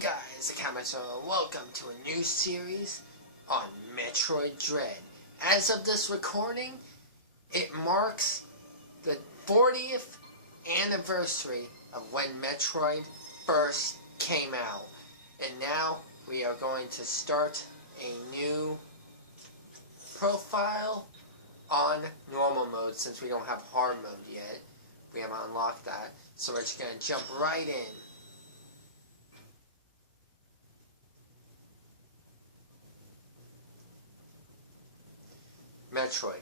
guys, welcome to a new series on Metroid Dread. As of this recording, it marks the 40th anniversary of when Metroid first came out. And now we are going to start a new profile on normal mode since we don't have hard mode yet. We haven't unlocked that, so we're just going to jump right in. Metroid,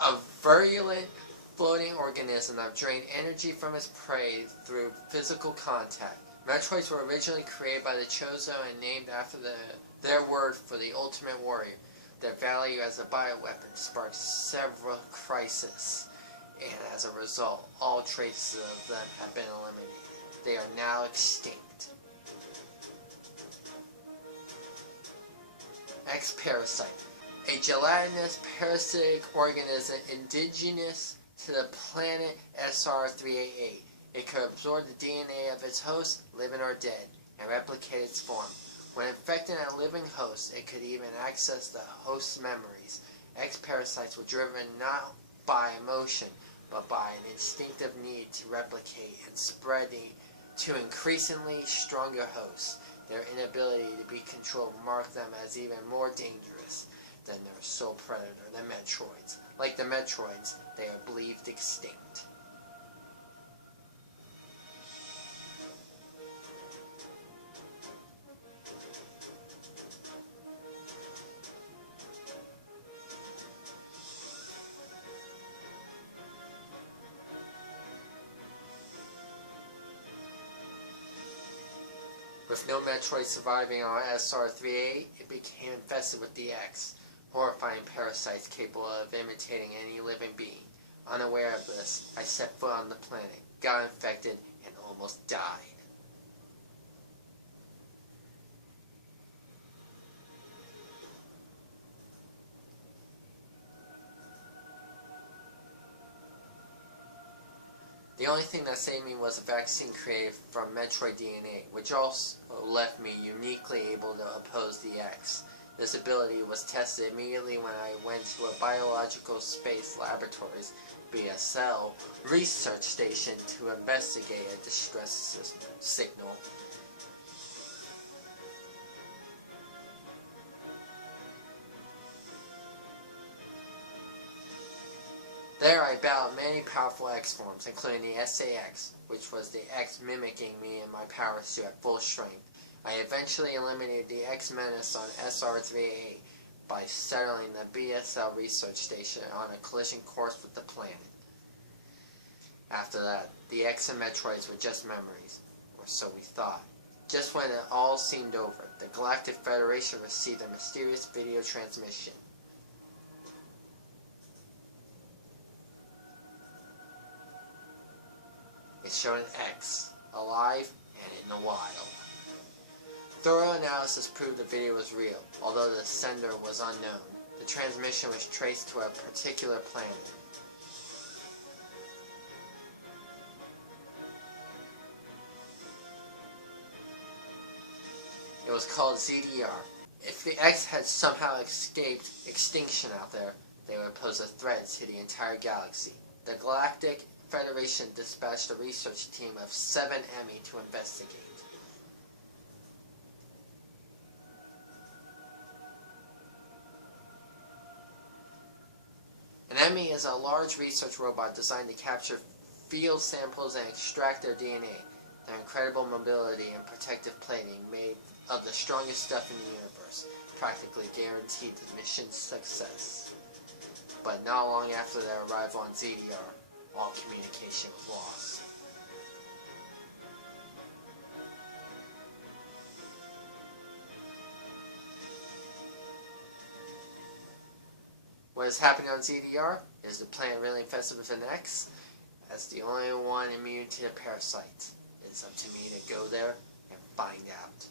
a virulent floating organism that drained energy from its prey through physical contact. Metroids were originally created by the Chozo and named after their word for the ultimate warrior. Their value as a bioweapon sparked several crises, and as a result, all traces of them have been eliminated. They are now extinct. X Parasite, a gelatinous parasitic organism indigenous to the planet SR-388. It could absorb the DNA of its host, living or dead, and replicate its form. When infecting a living host, it could even access the host's memories. X Parasites were driven not by emotion, but by an instinctive need to replicate and spread to increasingly stronger hosts. Their inability to be controlled marked them as even more dangerous than their sole predator, the Metroids. Like the Metroids, they are believed extinct. With no Metroid surviving on SR-388, it became infested with the X, horrifying parasites capable of imitating any living being. Unaware of this, I set foot on the planet, got infected, and almost died. The only thing that saved me was a vaccine created from Metroid DNA, which also left me uniquely able to oppose the X. This ability was tested immediately when I went to a biological space laboratories, BSL, research station to investigate a distress signal. There I battled many powerful X forms, including the SAS, which was the X mimicking me in my power suit at full strength. I eventually eliminated the X menace on SR-388 by settling the BSL research station on a collision course with the planet. After that, the X and Metroids were just memories, or so we thought. Just when it all seemed over, the Galactic Federation received a mysterious video transmission. It showed an X, alive and in the wild. Thorough analysis proved the video was real, although the sender was unknown. The transmission was traced to a particular planet. It was called ZDR. If the X had somehow escaped extinction out there, they would pose a threat to the entire galaxy. The Galactic Federation dispatched a research team of 7 EMMI to investigate. An EMMI is a large research robot designed to capture field samples and extract their DNA. Their incredible mobility and protective plating made of the strongest stuff in the universe practically guaranteed the mission's success. But not long after their arrival on ZDR, all communication was lost. What is happening on ZDR? Is the planet really infested with an X? As the only one immune to the parasite, it is up to me to go there and find out.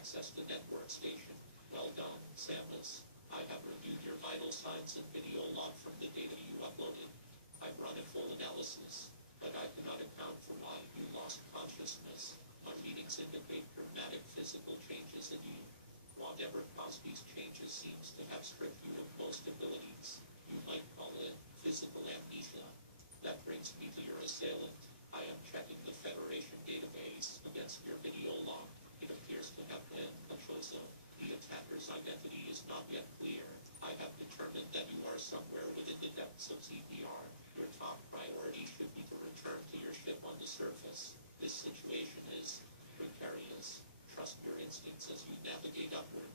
access the network station. Well done, Samus. I have reviewed your vital signs and video log from the data you uploaded. I've run a full analysis, but I cannot account for why you lost consciousness. Our readings indicate dramatic physical changes in you. Whatever caused these changes seems to have stripped you of most abilities. You might call it physical amnesia. That brings me to your assailant. I am checking the Federation database against your video log. It appears to have been a choice. The attacker's identity is not yet clear. I have determined that you are somewhere within the depths of CPR. Your top priority should be to return to your ship on the surface. This situation is precarious. Trust your instincts as you navigate upward.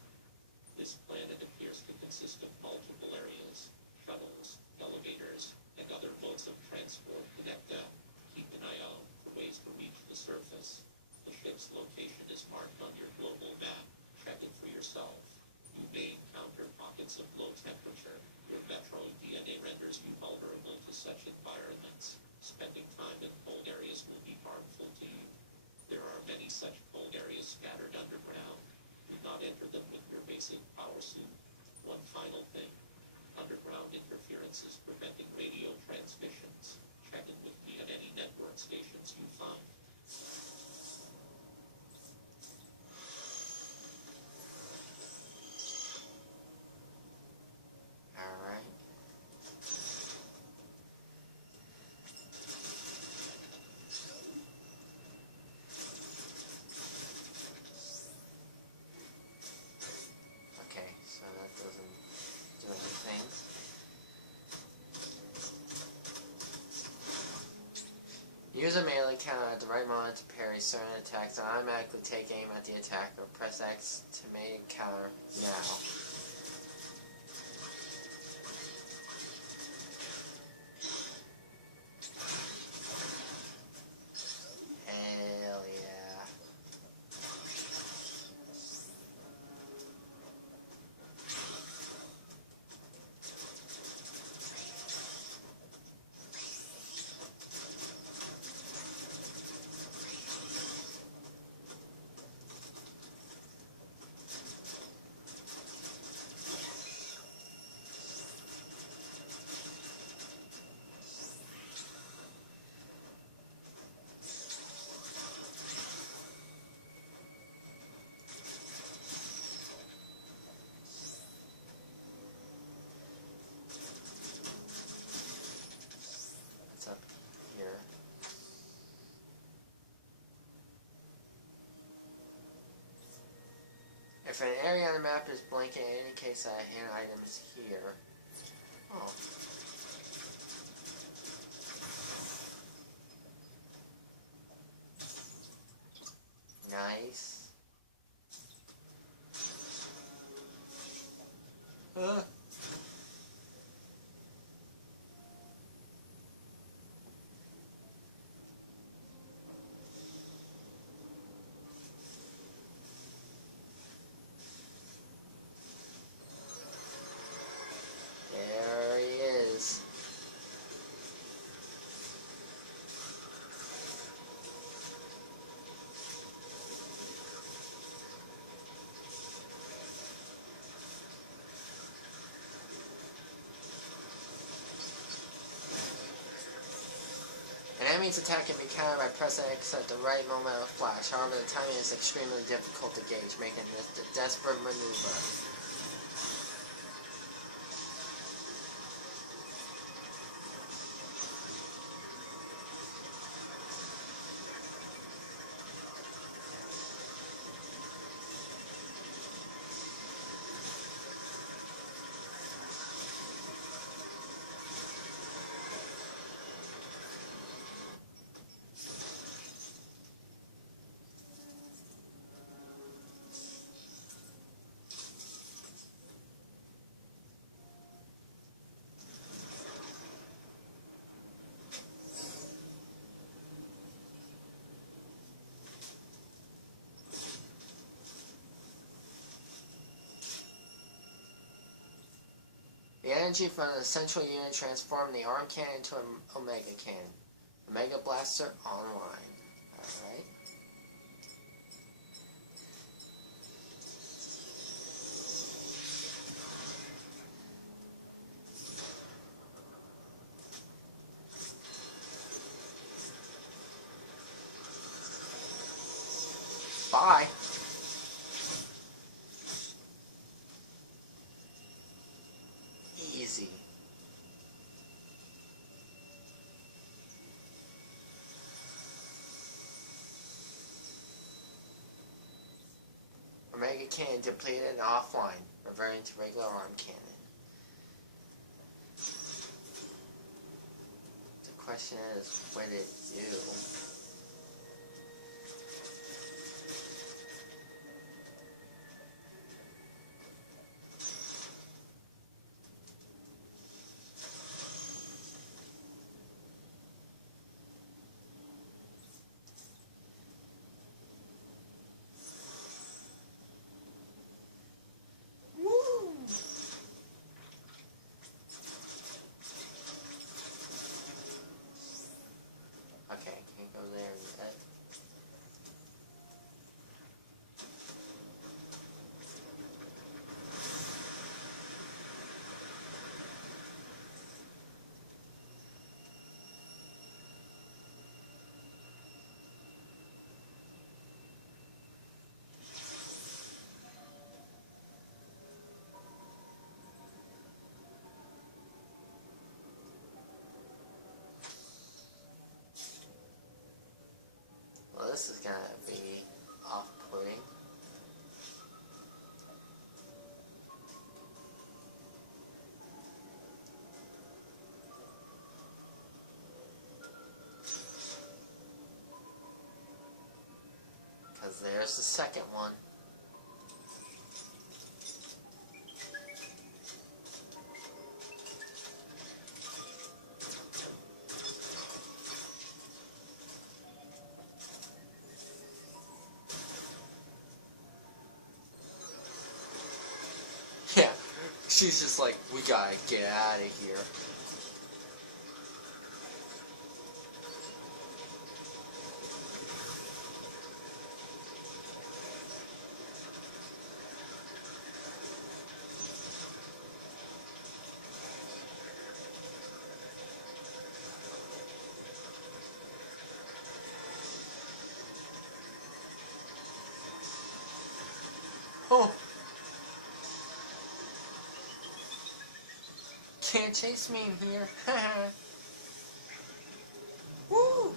This planet appears to consist of multiple areas. Shuttles, elevators, and other modes of transport connect them. Keep an eye out for ways to reach the surface. The ship's location is marked on your global map. Check it for yourself. You may encounter pockets of low temperature. Your Metroid DNA renders you vulnerable to such environments. Spending time in cold areas will be harmful to you. There are many such cold areas scattered underground. Do not enter them with your basic power suit. One final thing. Underground interference is preventing radio transmissions. Check in with me at any network stations you find. Alright. Okay, so that doesn't do anything. Use a melee counter at the right moment to parry certain attacks and automatically take aim at the attacker. Press X to make a counter now. Hell yeah. What's up here? If an area on the map is blank, it indicates that a hidden item is here. Oh. Nice. There he is. An enemy's attack can be countered by pressing X at the right moment of flash. However, the timing is extremely difficult to gauge, making this a desperate maneuver. The energy from the central unit transformed the arm cannon into an Omega cannon. Omega Blaster online. Alright. Bye. Easy. Omega Cannon depleted and offline, reverting to regular arm cannon. The question is, what did it do? Okay, can't go there yet. Well, this is gonna be off-putting. Because there's the second one. Yeah, she's just like, we gotta get out of here. Oh! Can't chase me in here. Woo!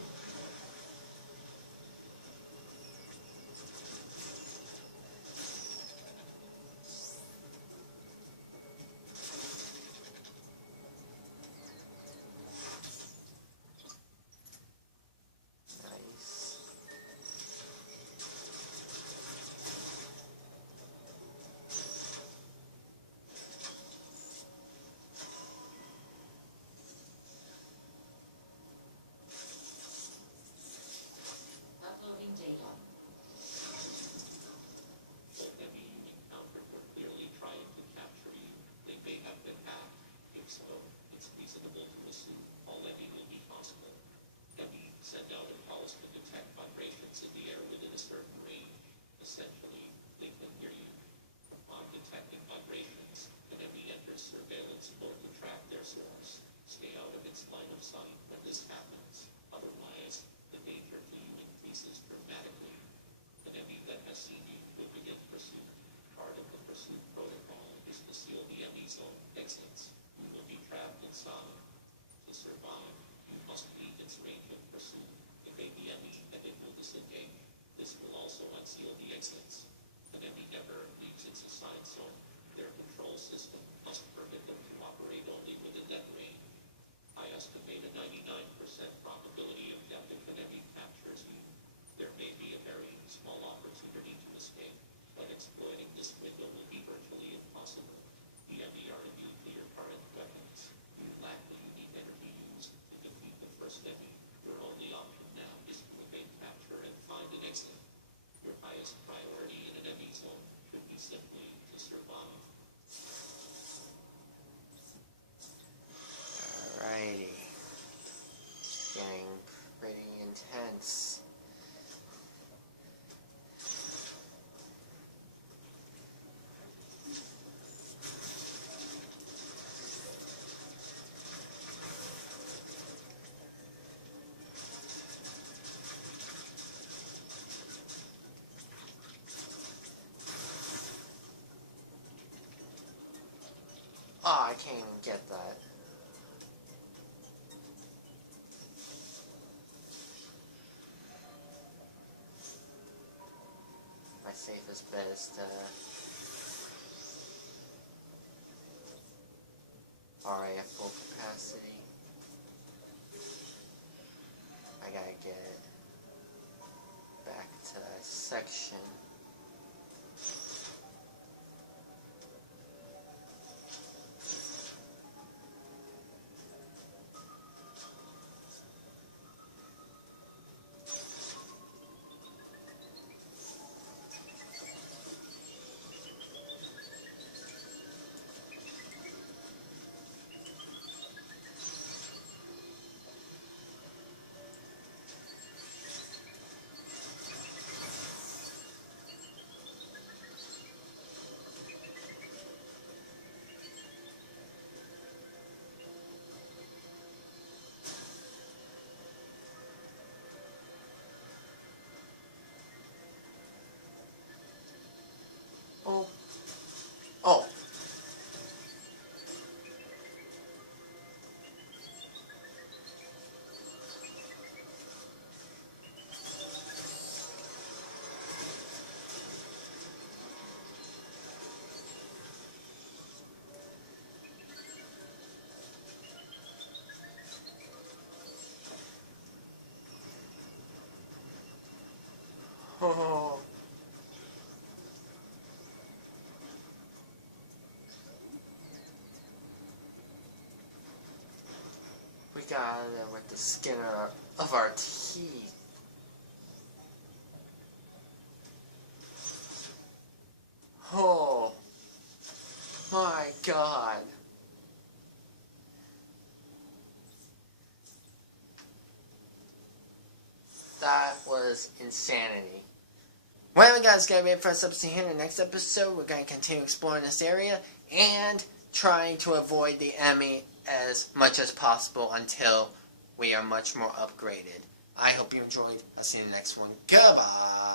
Nice. Oh, I can't even get that. My safest bet is to... Alright, at full capacity. I gotta get back to that section. Oh. Oh. Oh. We got it with the skin of our teeth. Oh my god. That was insanity. Well, guys, gotta be it for us up to here. In the next episode, we're gonna continue exploring this area and trying to avoid the EMMI as much as possible until we are much more upgraded. I hope you enjoyed. I'll see you in the next one. Goodbye.